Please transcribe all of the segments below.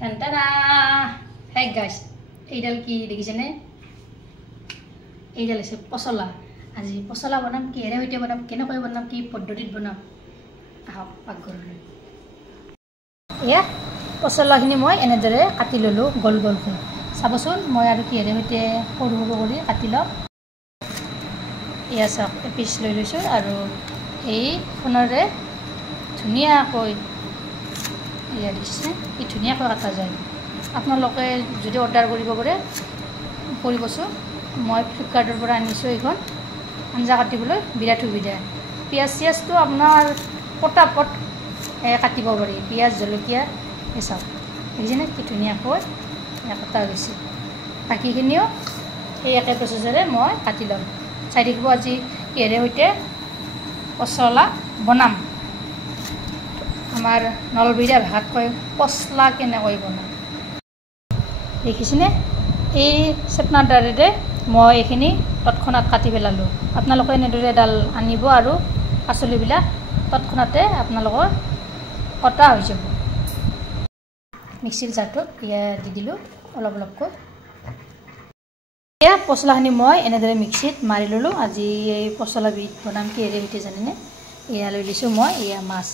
টানটানা hey guys এইডাল কি দেখিছেনে এইডাল আছে পচলা আজি পচলা বনাম কি এৰে হৈতে বনাম কেনেকৈ বনাম কি পদ্ধতিত বনাম আহক পাকঘৰলৈ এয়া পচলাখিনি মই এনেদৰে কাটি ললো গোল গোলকৈ চাবচোন মই আৰু কি এৰে হৈতে সৰু সৰু কৰি কাটি লম এয়া চাওক এপিচ লৈ লৈছো আৰু এই ফোনৰে ধুনীয়াকৈ এয়া দিছে কি ধুনীয়াকৈ কাটা যায় আপোনালোকে যদি অৰ্ডাৰ কৰিব পাৰে কৰিবচোন মই ফ্লিপকাৰ্টৰ পৰা আনিছোঁ এইখন আঞ্জা কাটিবলৈ বিৰাট সুবিধা পিঁয়াজ চিয়াজটো আপোনাৰ পটাপট কাটিব পাৰি পিঁয়াজ জলকীয়া এই চাওক দেখিছেনে কি ধুনীয়াকৈ কটা গৈছে বাকীখিনিও সেই একে প্ৰচেছেৰে মই কাটি ল'ম চাই থাকিব আজি কিহেৰে সৈতে পচলা বনাম আমাৰ নলবৰীয়া ভাষাত কয় পচলা কেনেকৈ বনাম দেখিছেনে এই চেপনাৰ দ্বাৰেৰে মই এইখিনি তৎক্ষণাত কাটি পেলালোঁ আপোনালোকে এনেদৰে এডাল আনিব আৰু পাচলিবিলাক তৎক্ষণাতে আপোনালোকৰ কটা হৈ যাব মিক্সিৰ জাৰটোত পিঁয়াজ দি দিলোঁ অলপ অলপকৈ এয়া পচলাখিনি মই এনেদৰে মিক্সিত মাৰি ল'লোঁ আজি এই পচলাবিধ বনাম কিহেৰে সৈতে জানেনে এয়া লৈ লৈছোঁ মই এয়া মাছ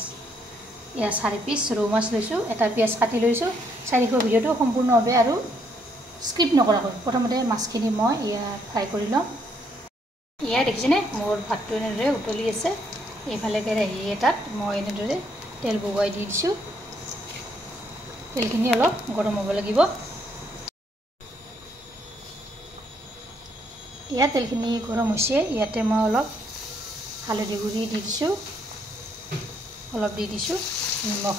এয়া 4 পিচ ৰৌ মাছ লৈছোঁ এটা পিঁয়াজ কাটি লৈছোঁ চাই থাকিব ভিডিঅ'টো সম্পূৰ্ণভাৱে আৰু স্কিপ নকৰাকৈ প্ৰথমতে মাছখিনি মই এয়া ফ্ৰাই কৰি ল'ম এয়া দেখিছেনে মোৰ ভাতটো এনেদৰে উতলি আছে এইফালে কেৰাহী এটাত মই এনেদৰে তেল বহুৱাই দি দিছোঁ তেলখিনি অলপ গৰম হ'ব লাগিব এয়া তেলখিনি গৰম হৈছে ইয়াতে মই অলপ হালধি গুড়ি দি দিছোঁ অলপ দি দিছোঁ নিমখ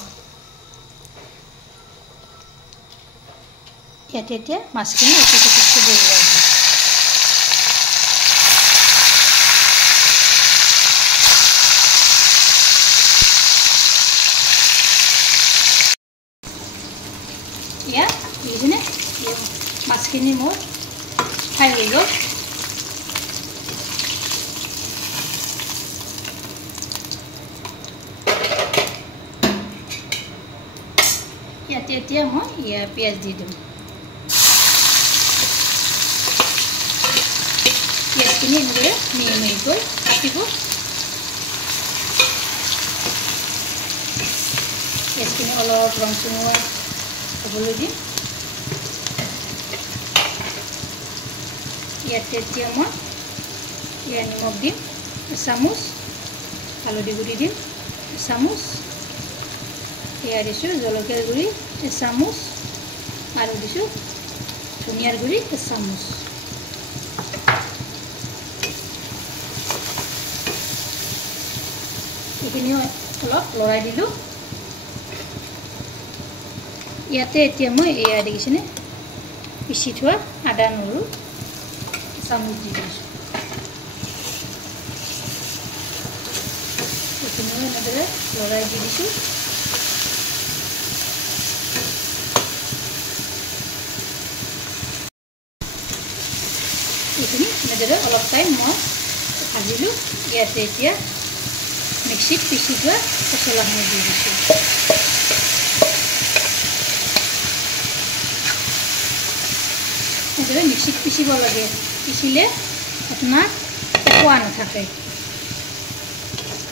ইয়াতে এতিয়া মাছখিনি বহুৱাই দিওঁ এয়া দেখিছেনে মাছখিনি মোৰ ফ্ৰাই হৈ গ'ল ইয়াতে এতিয়া মই পিঁয়াজ দি দিম পিঁয়াজখিনি এনেদৰে মিহি মিহিকৈ কাটিব পিঁয়াজখিনি অলপ ৰং চঙুৱা হ'বলৈ দিম ইয়াতে এতিয়া মই নিমখ দিম এচামুচ হালধি গুড়ি দিম এচামুচ এয়া দিছোঁ জলকীয়াৰ গুড়ি এচামুচ আৰু দিছোঁ ধনিয়াৰ গুড়ি এচামুচ এইখিনিও অলপ লৰাই দিলোঁ ইয়াতে এতিয়া মই এয়া দেখিছেনে পিচি থোৱা আদা নহৰু চামুচ দি দিছোঁ এইখিনিও এনেদৰে লৰাই দি দিছোঁ এইখিনি এনেদৰে অলপ টাইম মই ভাজিলোঁ ইয়াতে এতিয়া মিক্সিত পিচি থোৱা পচলাখিনি দি দিছোঁ এনেদৰে মিক্সিত পিচিব লাগে পিচিলে আপোনাৰ একোৱা নাথাকে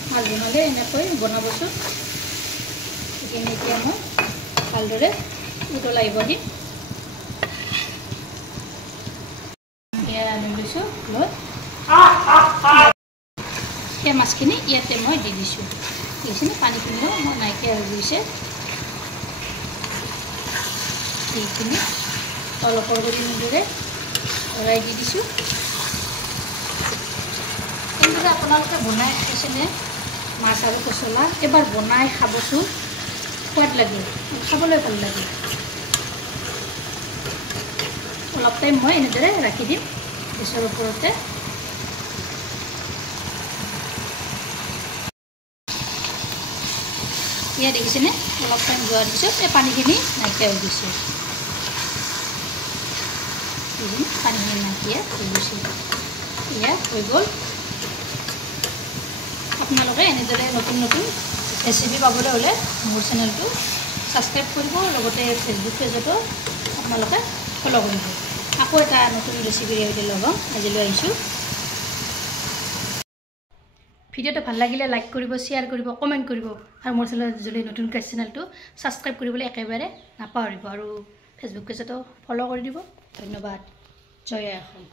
মাছ বনালে এনেকৈ বনাবচোন এইখিনি এতিয়া মই ভালদৰে উতলাইব দিম লৈ লৈছোঁ লৈ সেই মাছখিনি ইয়াতে মই দি দিছোঁ দেখিছেনে পানীখিনিও মই নাইকিয়া হৈ গৈছে এইখিনি অলপৰ কৰি এনেদৰে লৰাই দি দিছোঁ এনেদৰে আপোনালোকে বনাই খাইছেনে মাছ আৰু পচলা এবাৰ বনাই খাবচোন সোৱাদ লাগে খাবলৈ ভাল লাগে অলপ টাইম মই এনেদৰে ৰাখি দিম গেছৰ ওপৰতে এয়া দেখিছেনে অলপ টাইম যোৱাৰ পিছত এই পানীখিনি নাইকিয়া হৈ গৈছে পানীখিনি নাইকিয়া হৈ গৈছে এয়া হৈ গ'ল আপোনালোকে এনেদৰে নতুন নতুন ৰেচিপি পাবলৈ হ'লে মোৰ চেনেলটো ছাবস্ক্ৰাইব কৰিব লগতে ফেচবুক পেজতো আপোনালোকে ফ'ল' কৰিব আকৌ এটা নতুন ৰেচিপিৰে সৈতে লগ হ'ম আজিলৈ আহিছোঁ ভিডিঅ'টো ভাল লাগিলে লাইক কৰিব শ্বেয়াৰ কৰিব কমেণ্ট কৰিব আৰু মোৰ যদি নতুন চেনেলটো ছাবস্ক্ৰাইব কৰিবলৈ একেবাৰে নাপাহৰিব আৰু ফেচবুক পেজতো ফ'ল' কৰি দিব ধন্যবাদ জয় আই অসম